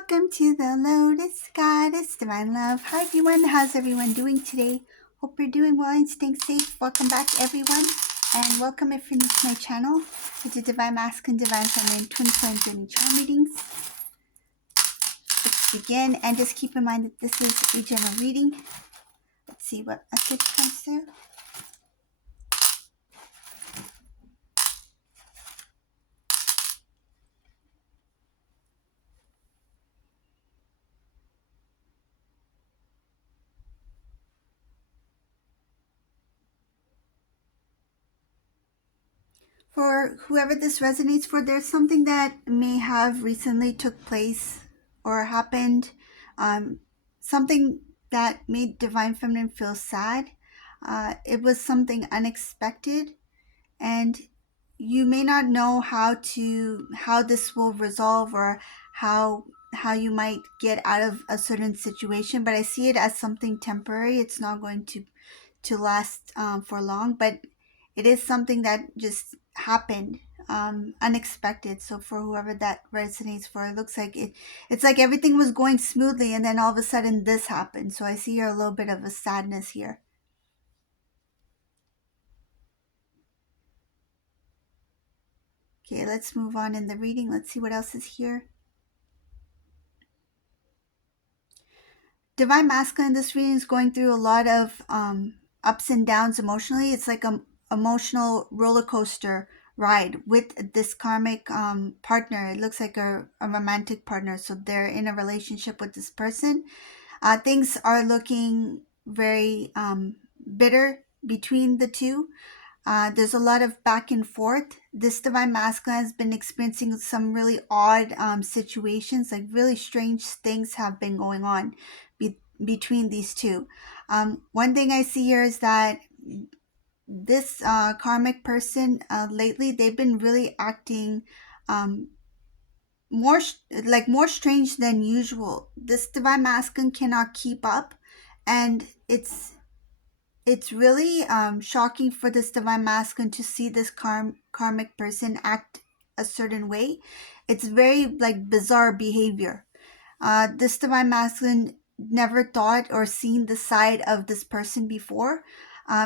Welcome to the Lotus Goddess Divine Love. Hi everyone, how's everyone doing today? Hope you're doing well and staying safe. Welcome back everyone, and welcome if you're new to my channel. It's a Divine Masculine, Divine Feminine, Twin Flame Journey Charm readings. Let's begin, and just keep in mind that this is a general reading. Let's see what message comes through. For whoever this resonates for, there's something that may have recently took place or happened, something that made Divine Feminine feel sad. It was something unexpected, and you may not know how this will resolve, or how you might get out of a certain situation, but I see it as something temporary. It's not going to last for long, but it is something that just happened, unexpected. So for whoever that resonates for, it looks like it's like everything was going smoothly, and then all of a sudden this happened. So I see here a little bit of a sadness here. Okay, let's move on in the reading. Let's see what else is here. Divine Masculine, this reading is going through a lot of ups and downs emotionally. It's like an emotional roller coaster ride with this karmic partner. It looks like a romantic partner. So they're in a relationship with this person. Things are looking very bitter between the two. There's a lot of back and forth. This Divine Masculine has been experiencing some really odd situations, like really strange things have been going on between these two. One thing I see here is that this karmic person, lately, they've been really acting more strange than usual. This Divine Masculine cannot keep up, and it's really shocking for this Divine Masculine to see this karmic person act a certain way. It's very bizarre behavior. This Divine Masculine never thought or seen the side of this person before.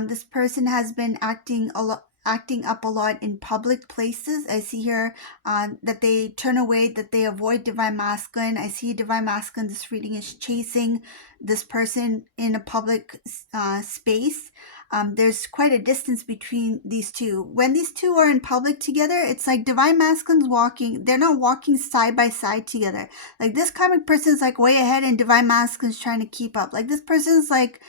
This person has been acting up a lot in public places. I see here that they turn away, that they avoid Divine Masculine. I see Divine Masculine, this reading is chasing this person in a public space. There's quite a distance between these two. When these two are in public together, it's like Divine Masculine's walking. They're not walking side by side together. Like this karmic person's like way ahead, and Divine Masculine's trying to keep up. Like this person's like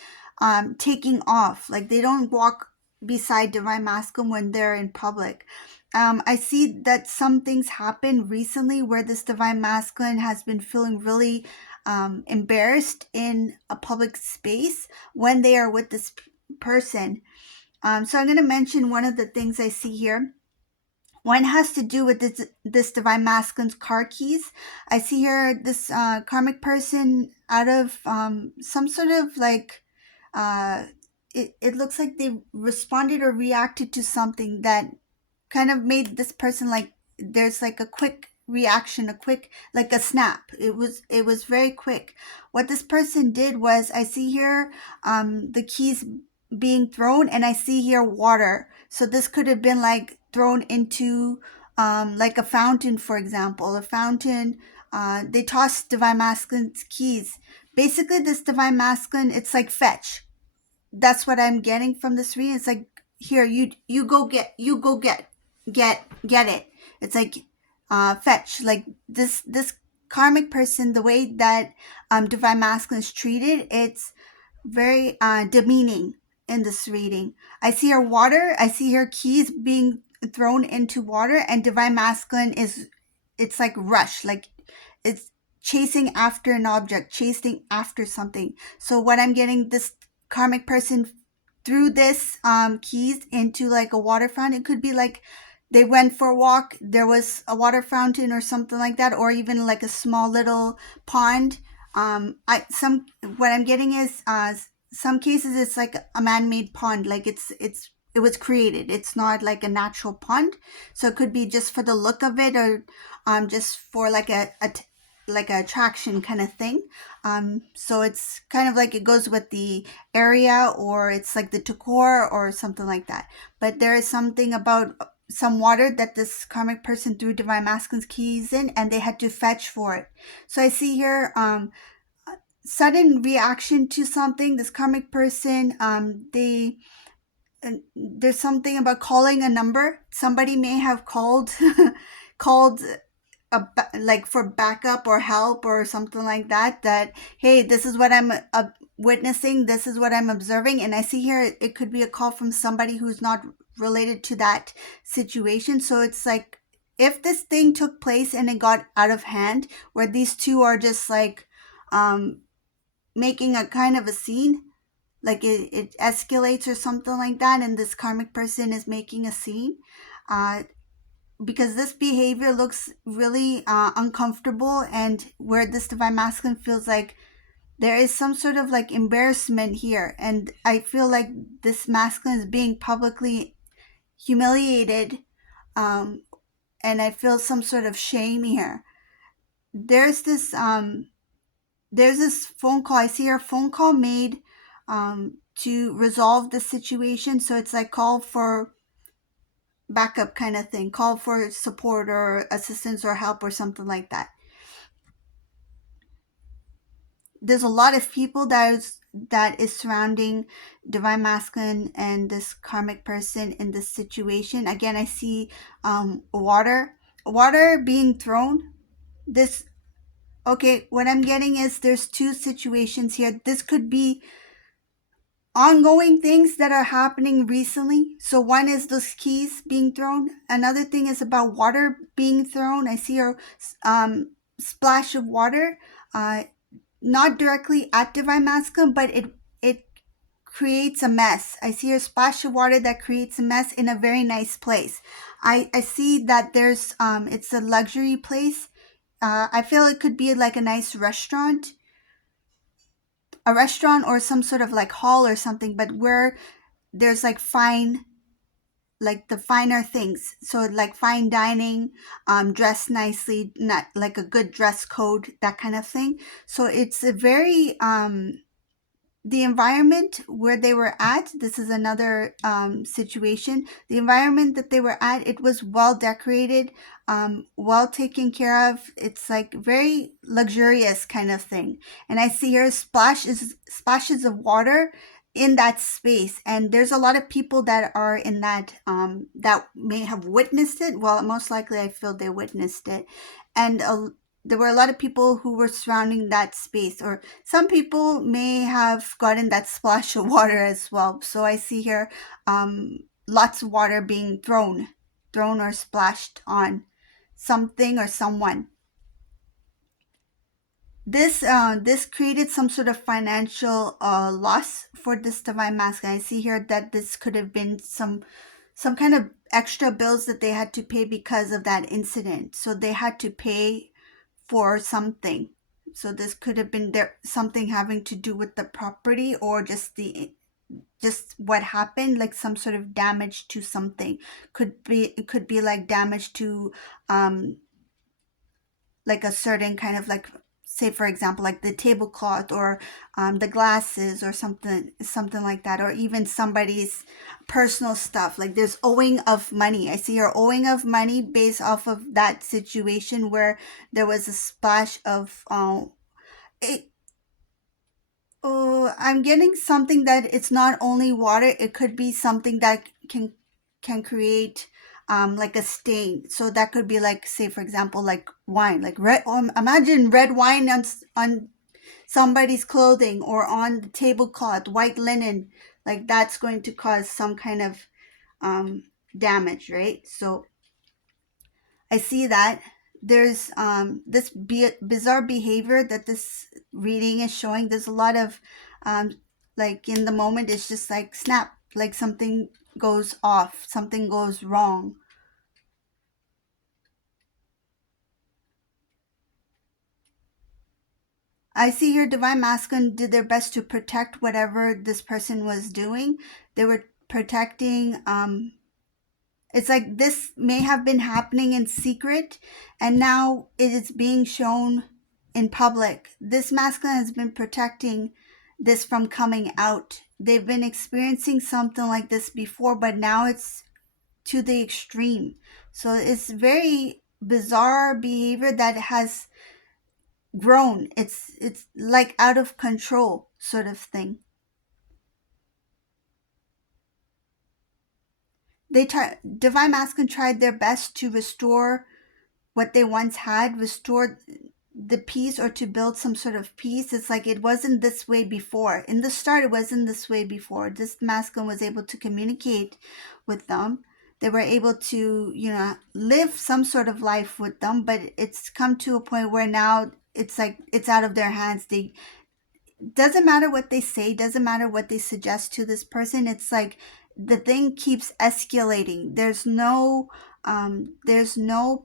taking off. Like they don't walk beside Divine Masculine when they're in public. I see that some things happened recently where this Divine Masculine has been feeling really embarrassed in a public space when they are with this person. So I'm going to mention one of the things I see here. One has to do with this Divine Masculine's car keys. I see here this karmic person out of some sort of like it looks like they responded or reacted to something that kind of made this person like, there's like a quick reaction, a quick, like a snap. It was very quick. What this person did was, I see here the keys being thrown, and I see here water. So this could have been like thrown into like a fountain, for example. A fountain, they tossed Divine Masculine's keys. Basically, this Divine Masculine, it's like fetch. That's what I'm getting from this reading. It's like, here, you go get it. It's like fetch. Like this karmic person, the way that Divine Masculine is treated, it's very demeaning in this reading. I see her water. I see her keys being thrown into water, and Divine Masculine it's like rush, like it's chasing after an object, chasing after something. So what I'm getting, this karmic person threw this keys into like a water fountain. It could be like they went for a walk, there was a water fountain or something like that, or even like a small little pond. What I'm getting is some cases it's like a man-made pond, like it was created. It's not like a natural pond, so it could be just for the look of it, or just for like like a attraction kind of thing. So it's kind of like it goes with the area, or it's like the decor or something like that. But there is something about some water that this karmic person threw divine masculine's keys in, and they had to fetch for it. So I see here sudden reaction to something. This karmic person, they there's something about calling a number. Somebody may have called called like for backup or help or something like that, that hey, this is what I'm witnessing, this is what I'm observing. And I see here it could be a call from somebody who's not related to that situation. So it's like if this thing took place and it got out of hand, where these two are just like um making a kind of a scene, like it escalates or something like that, and this karmic person is making a scene, uh, because this behavior looks really uncomfortable, and where this divine masculine feels like there is some sort of like embarrassment here, and I feel like this masculine is being publicly humiliated, um, and I feel some sort of shame here. There's this phone call. I see a phone call made to resolve the situation. So it's like call for backup kind of thing, call for support or assistance or help or something like that. There's a lot of people that is surrounding divine masculine and this karmic person in this situation. Again, I see water being thrown. This Okay, what I'm getting is there's two situations here. This could be ongoing things that are happening recently. So one is those keys being thrown. Another thing is about water being thrown. I see a splash of water, uh, not directly at divine masculine, but it creates a mess. I see a splash of water that creates a mess in a very nice place. I see that there's it's a luxury place. I feel it could be like a restaurant or some sort of like hall or something, but where there's like like the finer things. So like fine dining, dress nicely, not like a good dress code, that kind of thing. So it's a very the environment where they were at, this is another situation. The environment that they were at, it was well decorated, well taken care of. It's like very luxurious kind of thing. And I see here splashes of water in that space, and there's a lot of people that are in that that may have witnessed it. Well, most likely I feel they witnessed it. And there were a lot of people who were surrounding that space, or some people may have gotten that splash of water as well. So I see here lots of water being thrown or splashed on something or someone. This created some sort of financial loss for this divine masculine. I see here that this could have been some kind of extra bills that they had to pay because of that incident. So they had to pay for something. So this could have been there something having to do with the property, or just what happened, like some sort of damage to something. It could be like damage to um like a certain kind of like, say for example, like the tablecloth, or the glasses, or something like that, or even somebody's personal stuff. Like there's owing of money. I see her owing of money based off of that situation where there was a splash of it. Oh, I'm getting something that it's not only water. It could be something that can create like a stain. So that could be like, say for example, like wine, like red. Imagine red wine on somebody's clothing or on the tablecloth, white linen. Like that's going to cause some kind of um, damage, right? So I see that there's this bizarre behavior that this reading is showing. There's a lot of um, like in the moment, it's just like snap, like something goes off, something goes wrong. I see here divine masculine did their best to protect whatever this person was doing. They were protecting. It's like this may have been happening in secret, and now it is being shown in public. This masculine has been protecting this from coming out. They've been experiencing something like this before, but now it's to the extreme. So it's very bizarre behavior that has grown. It's like out of control sort of thing. Divine masculine tried their best to restore what they once had, restore the peace, or to build some sort of peace. It's like it wasn't this way before. In the start, it wasn't this way before. This masculine was able to communicate with them. They were able to, live some sort of life with them, but it's come to a point where now it's like it's out of their hands. They doesn't matter what they say, doesn't matter what they suggest to this person. It's like the thing keeps escalating. There's no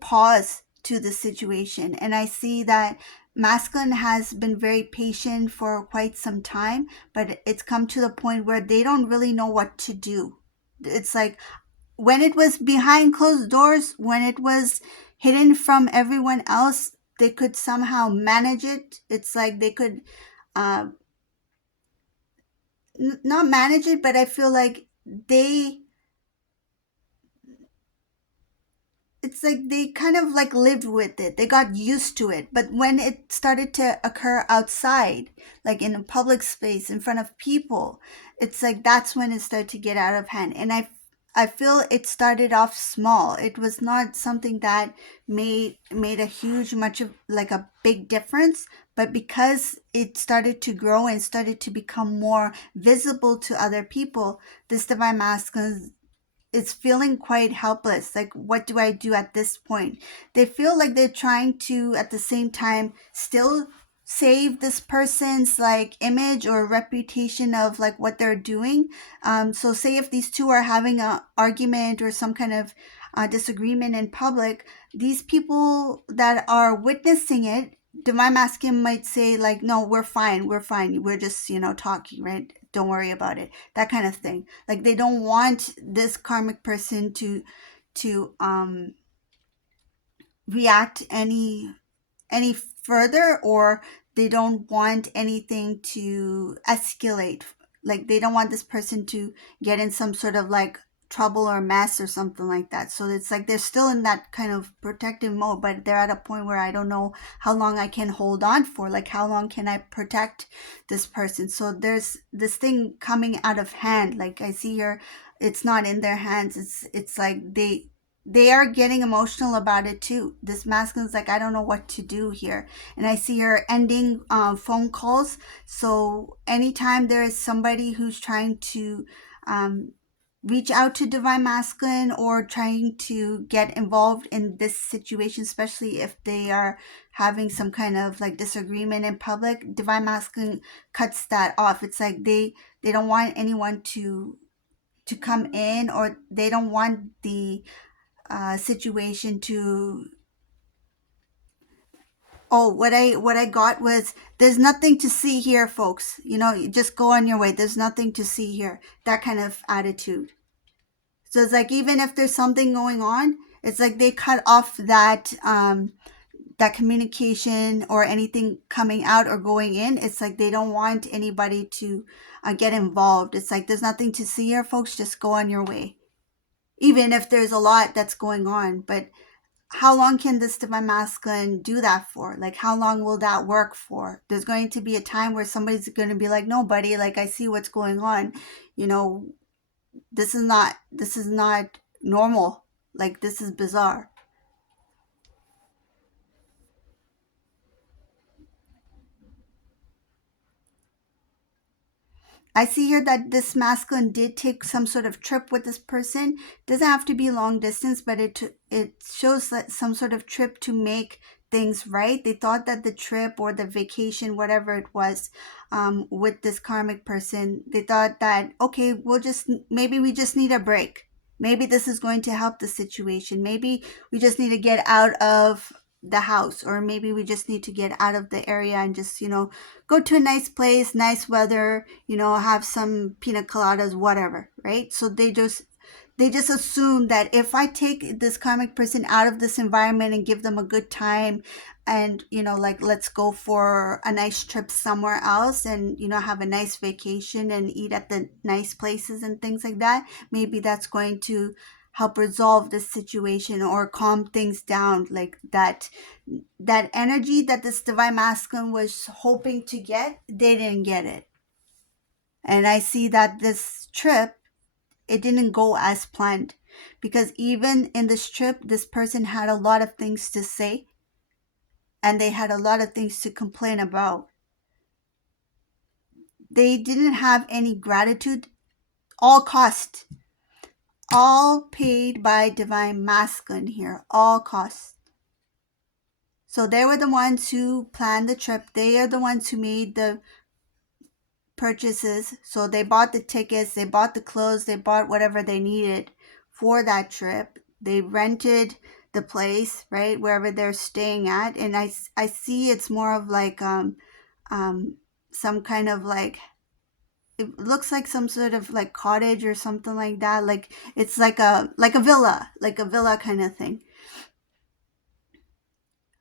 pause to the situation. And I see that masculine has been very patient for quite some time, but it's come to the point where they don't really know what to do. It's like when it was behind closed doors, when it was hidden from everyone else, they could somehow manage it. It's like they could uh, not manage it, but I feel like they it's like they kind of like lived with it. They got used to it. But when it started to occur outside, like in a public space in front of people, it's like that's when it started to get out of hand. And I feel it started off small. It was not something that made a huge much of like a big difference, but because it started to grow and started to become more visible to other people, this divine masculine is feeling quite helpless. Like, what do I do at this point? They feel like they're trying to, at the same time, still save this person's like image or reputation of like what they're doing. So, say if these two are having a argument or some kind of disagreement in public, these people that are witnessing it, divine masculine might say like, no, we're fine, we're just talking, right? Don't worry about it, that kind of thing. Like they don't want this karmic person to react any further, or they don't want anything to escalate. Like they don't want this person to get in some sort of like trouble or mess or something like that. So it's like they're still in that kind of protective mode, but they're at a point where I don't know how long I can hold on for. Like how long can I protect this person? So there's this thing coming out of hand. Like I see here, it's not in their hands. It's like they are getting emotional about it too. This masculine's like, I don't know what to do here. And I see her ending phone calls. So anytime there is somebody who's trying to um, reach out to divine masculine or trying to get involved in this situation, especially if they are having some kind of like disagreement in public, divine masculine cuts that off. It's like they don't want anyone to come in, or they don't want the situation to. Oh, what I got was, there's nothing to see here, folks. You just go on your way. There's nothing to see here. That kind of attitude. So it's like even if there's something going on, it's like they cut off that communication or anything coming out or going in. It's like they don't want anybody to get involved. It's like there's nothing to see here, folks. Just go on your way. Even if there's a lot that's going on, but how long can this divine masculine do that for? Like, how long will that work for? There's going to be a time where somebody's going to be like, no, buddy, like, I see what's going on. You know, this is not normal. Like, this is bizarre. I see here that this masculine did take some sort of trip with this person. Doesn't have to be long distance, but it shows that some sort of trip to make things right. They thought that the trip or the vacation, whatever it was, with this karmic person, they thought that okay, maybe we just need a break. Maybe this is going to help the situation. Maybe we just need to get out of the house, or maybe we just need to get out of the area and just go to a nice place, nice weather, have some pina coladas, whatever, right? So they just assume that if I take this karmic person out of this environment and give them a good time, and like, let's go for a nice trip somewhere else, and have a nice vacation and eat at the nice places and things like that, maybe that's going to help resolve this situation or calm things down. Like that energy that this divine masculine was hoping to get, they didn't get it. And I see that this trip, it didn't go as planned, because even in this trip, this person had a lot of things to say, and they had a lot of things to complain about. They didn't have any gratitude. All cost, all paid by divine masculine here, all cost. So they were the ones who planned the trip. They are the ones who made the purchases. So they bought the tickets, they bought the clothes, they bought whatever they needed for that trip. They rented the place, right, wherever they're staying at. And I see it's more of like some kind of like, it looks like some sort of like cottage or something like that. Like it's like a villa, like a villa kind of thing.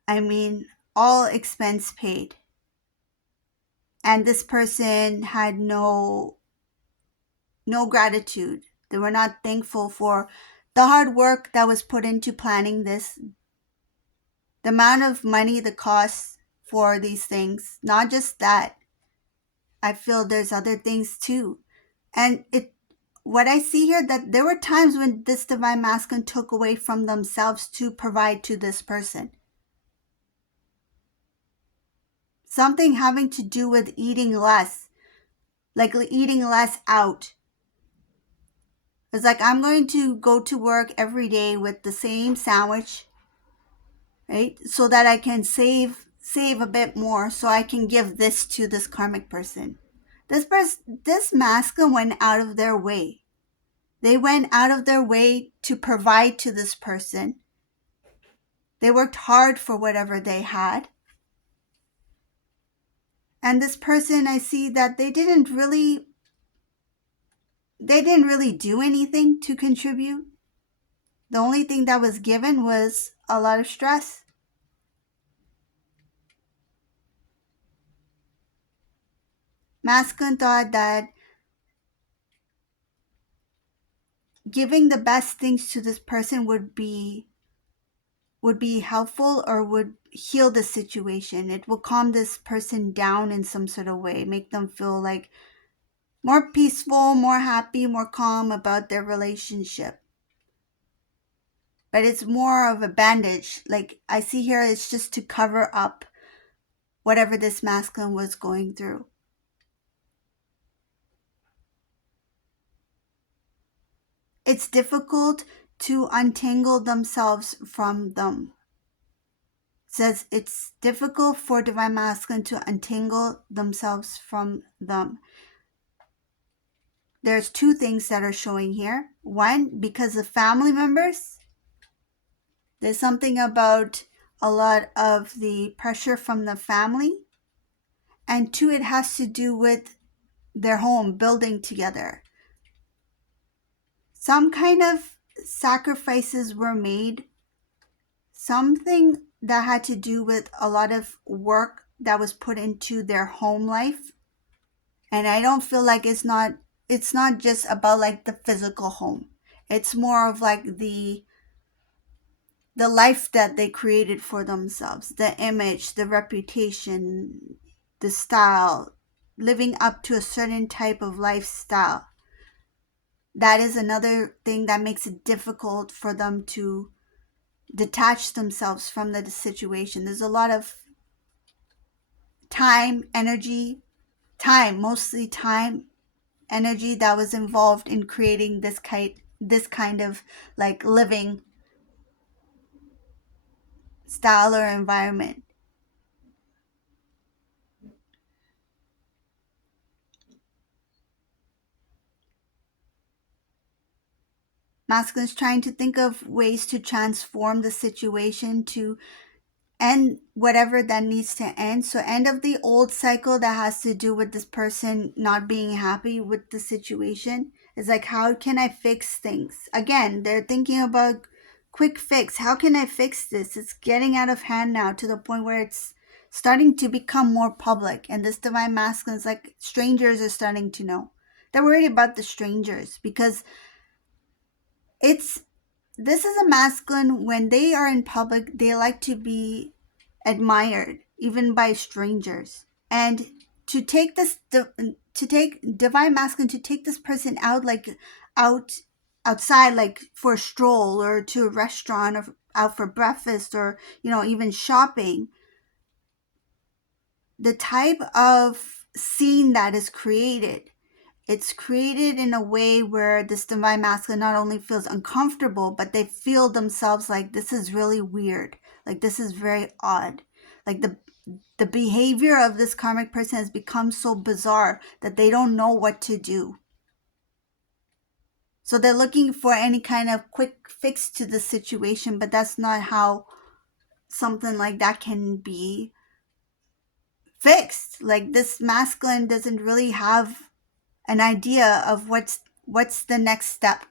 I mean, all expense paid. And this person had no gratitude. They were not thankful for the hard work that was put into planning this, the amount of money, the cost for these things. Not just that. I feel there's other things too. And what I see here, that there were times when this divine masculine took away from themselves to provide to this person. Something having to do with eating less, like eating less out. It's like, I'm going to go to work every day with the same sandwich, right? So that I can save a bit more, so I can give this to this karmic person. This masculine went out of their way. They went out of their way to provide to this person. They worked hard for whatever they had. And this person, I see that they didn't really do anything to contribute. The only thing that was given was a lot of stress. Masculine thought that giving the best things to this person would be helpful, or would heal the situation. It will calm this person down in some sort of way, make them feel like more peaceful, more happy, more calm about their relationship. But it's more of a bandage. Like I see here, it's just to cover up whatever this masculine was going through. It's difficult to untangle themselves from them. It says it's difficult for divine masculine to untangle themselves from them. There's two things that are showing here. One, because of family members. There's something about a lot of the pressure from the family. And two, it has to do with their home building together. Some kind of sacrifices were made. Something that had to do with a lot of work that was put into their home life. And I don't feel like it's not just about like the physical home. It's more of like the life that they created for themselves, the image, the reputation, the style, living up to a certain type of lifestyle. That is another thing that makes it difficult for them to detach themselves from the situation. There's a lot of time, energy, mostly time, energy that was involved in creating this kind of like living style or environment. Masculine's trying to think of ways to transform the situation to end whatever that needs to end. So end of the old cycle that has to do with this person not being happy with the situation, It's like, how can I fix things? Again, they're thinking about quick fix. How can I fix this? It's getting out of hand now to the point where it's starting to become more public. And this divine masculine is like strangers are starting to know. They're worried about the strangers because it's this is a masculine. When they are in public, they like to be admired even by strangers. And to take this to take divine masculine, to take this person out, like out outside, like for a stroll or to a restaurant or out for breakfast, or even shopping, the type of scene that is created, it's created in a way where this divine masculine not only feels uncomfortable, but they feel themselves like, this is really weird. Like, this is very odd. Like, the behavior of this karmic person has become so bizarre that they don't know what to do. So they're looking for any kind of quick fix to the situation, but that's not how something like that can be fixed. Like, this masculine doesn't really have an idea of what's the next step.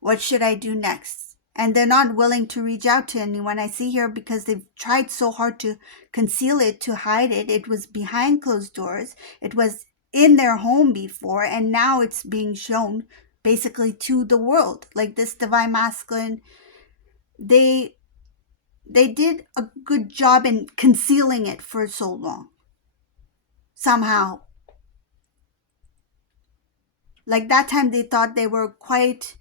What should I do next? And they're not willing to reach out to anyone. I see here because they've tried so hard to conceal it, to hide it. It was behind closed doors. It was in their home before, and now it's being shown basically to the world. Like, this divine masculine, they did a good job in concealing it for so long. Somehow. Like, that time they thought they were quite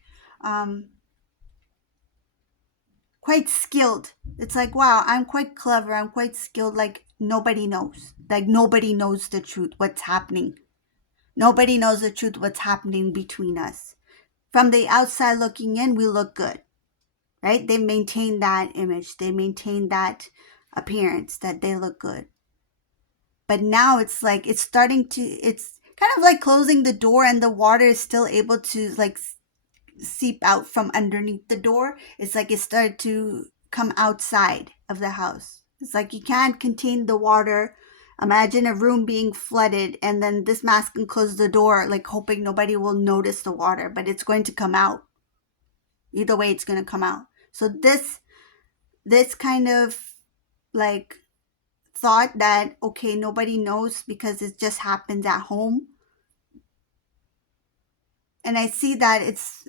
skilled. It's like, wow, I'm quite clever, I'm quite skilled. Like, nobody knows. Like, nobody knows the truth, what's happening. Nobody knows the truth, what's happening between us. From the outside looking in, we look good, right? They maintain that image. They maintain that appearance that they look good. But now it's like, it's kind of like closing the door, and the water is still able to like seep out from underneath the door. It's like it started to come outside of the house. It's like you can't contain the water. Imagine a room being flooded, and then this mask can close the door, like hoping nobody will notice the water, but it's going to come out. Either way, it's going to come out. So this kind of like thought that, okay, nobody knows because it just happens at home. And I see that it's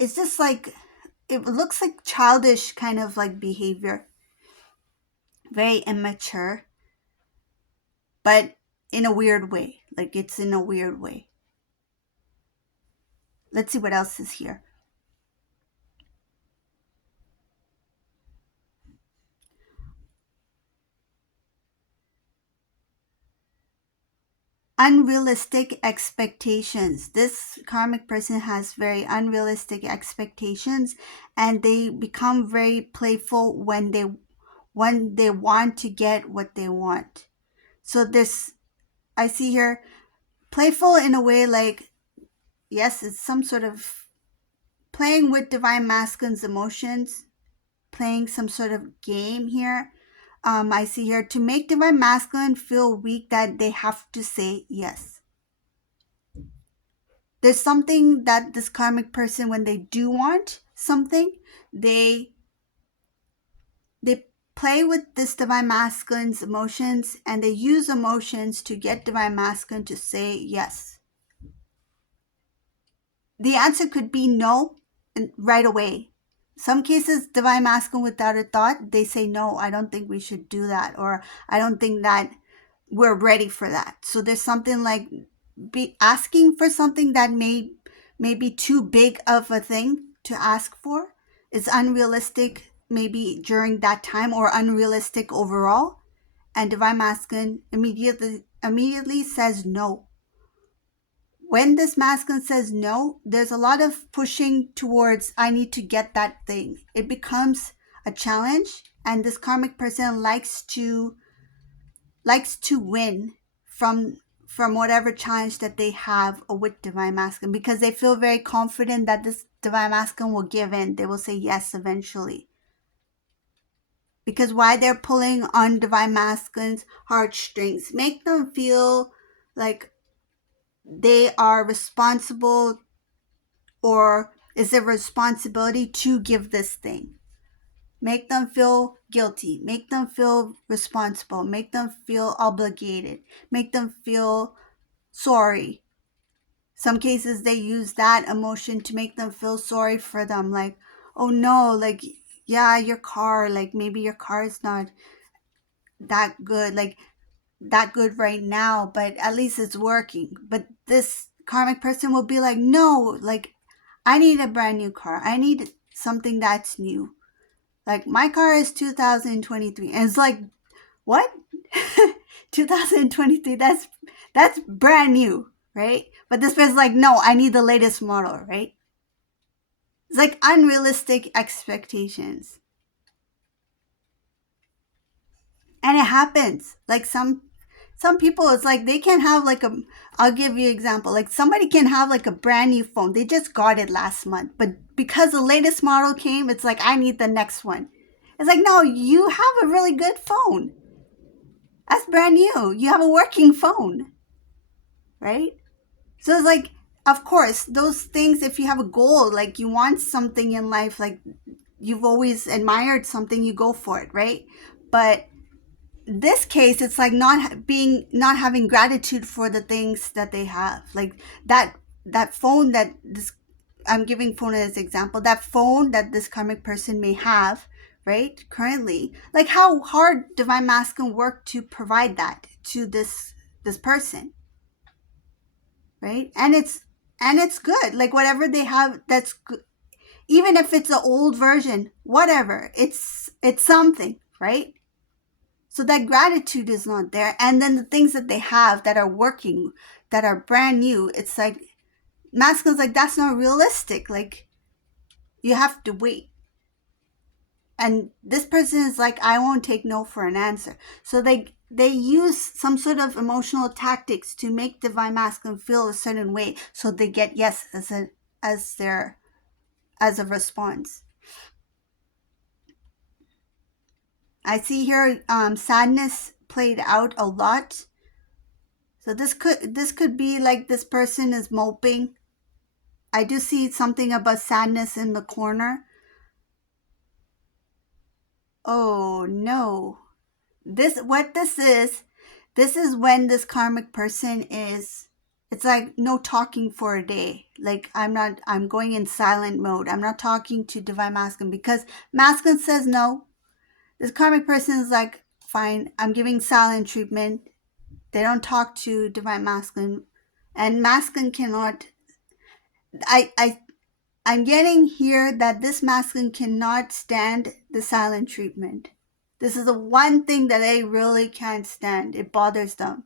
just like, it looks like childish kind of like behavior. Very immature. But in a weird way. Like, it's in a weird way. Let's see what else is here. Unrealistic expectations. This karmic person has very unrealistic expectations, and they become very playful when they want to get what they want. So this, I see here, playful in a way like, yes, it's some sort of playing with divine masculine's emotions, playing some sort of game here. I see here, to make divine masculine feel weak, that they have to say yes. There's something that this karmic person, when they do want something, they play with this divine masculine's emotions, and they use emotions to get divine masculine to say yes. The answer could be no right away. Some cases, divine masculine, without a thought, they say, no, I don't think we should do that, or I don't think that we're ready for that. So there's something like be asking for something that may be too big of a thing to ask for. It's unrealistic maybe during that time, or unrealistic overall. And divine masculine immediately says no. When this masculine says no, there's a lot of pushing towards, I need to get that thing. It becomes a challenge, and this karmic person likes to win from whatever challenge that they have with divine masculine, because they feel very confident that this divine masculine will give in. They will say yes eventually. Because why they're pulling on divine masculine's heartstrings, make them feel like they are responsible or is their responsibility to give this thing. Make them feel guilty, make them feel responsible, make them feel obligated, make them feel sorry. Some cases they use that emotion to make them feel sorry for them, like, oh no, like, yeah, your car, like maybe your car is not that good, like that good right now, but at least it's working. But this karmic person will be like, no, like I need a brand new car, I need something that's new. Like my car is 2023, and it's like, what? 2023, that's brand new, right? But this person's like, no, I need the latest model, right? It's like unrealistic expectations. And it happens. Like some people, it's like they can have like a, I'll give you an example. Like somebody can have like a brand new phone. They just got it last month. But because the latest model came, it's like, I need the next one. It's like, no, you have a really good phone. That's brand new. You have a working phone, right? So it's like, of course, those things, if you have a goal, like you want something in life, like you've always admired something, you go for it, right? But this case, it's like not having gratitude for the things that they have, like that phone that this, I'm giving phone as an example, that phone that this karmic person may have, right, currently, like how hard divine masculine work to provide that to this person, right? And it's good, like whatever they have, that's good. Even if it's an old version, whatever, it's something, right? So that gratitude is not there. And then the things that they have that are working, that are brand new, it's like masculine's like, that's not realistic. Like you have to wait. And this person is like, I won't take no for an answer. So they use some sort of emotional tactics to make divine masculine feel a certain way, so they get yes as a response. I see here sadness played out a lot. So this could be like this person is moping. I do see something about sadness in the corner. Oh no. This is when this karmic person is, it's like no talking for a day. Like I'm going in silent mode. I'm not talking to divine masculine because masculine says no. This karmic person is like, fine, I'm giving silent treatment. They don't talk to divine masculine, and masculine cannot. I I'm getting here that this masculine cannot stand the silent treatment. This is the one thing that they really can't stand. It bothers them.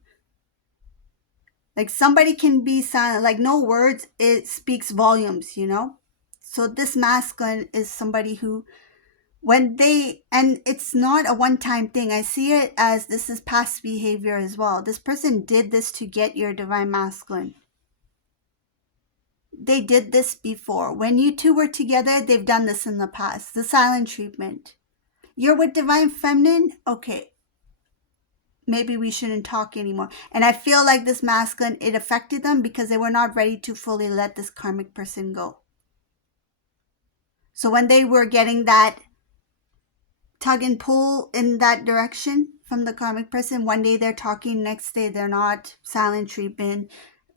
Like somebody can be silent, like no words, it speaks volumes, you know? So this masculine is somebody who, when they, and it's not a one-time thing, I see it as this is past behavior as well. This person did this to get your divine masculine. They did this before. When you two were together, they've done this in the past. The silent treatment. You're with divine feminine? Okay, maybe we shouldn't talk anymore. And I feel like this masculine, it affected them because they were not ready to fully let this karmic person go. So when they were getting that tug and pull in that direction from the karmic person, one day they're talking, next day they're not, silent treatment,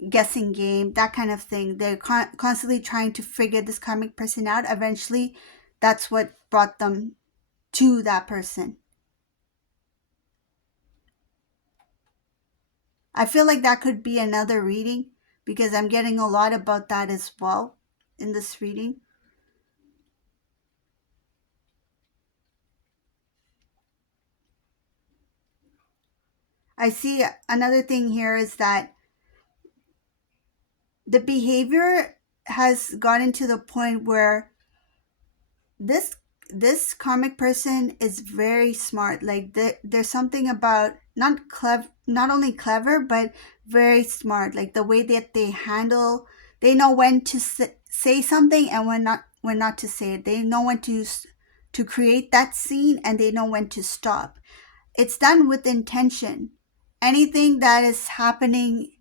guessing game, that kind of thing. They're constantly trying to figure this karmic person out. Eventually, that's what brought them to that person. I feel like that could be another reading because I'm getting a lot about that as well in this reading. I see another thing here is that the behavior has gotten to the point where this karmic person is very smart. Like there's something about not only clever, but very smart. Like the way that they handle, they know when to say something and when not to say it. They know when to create that scene, and they know when to stop. It's done with intention. Anything that is happening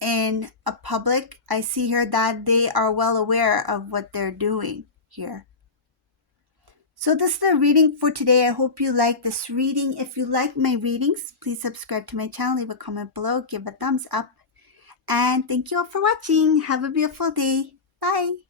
in a public, I see here that they are well aware of what they're doing here. So this is the reading for today. I hope you like this reading. If you like my readings, please subscribe to my channel, leave a comment below, give a thumbs up. And thank you all for watching. Have a beautiful day. Bye.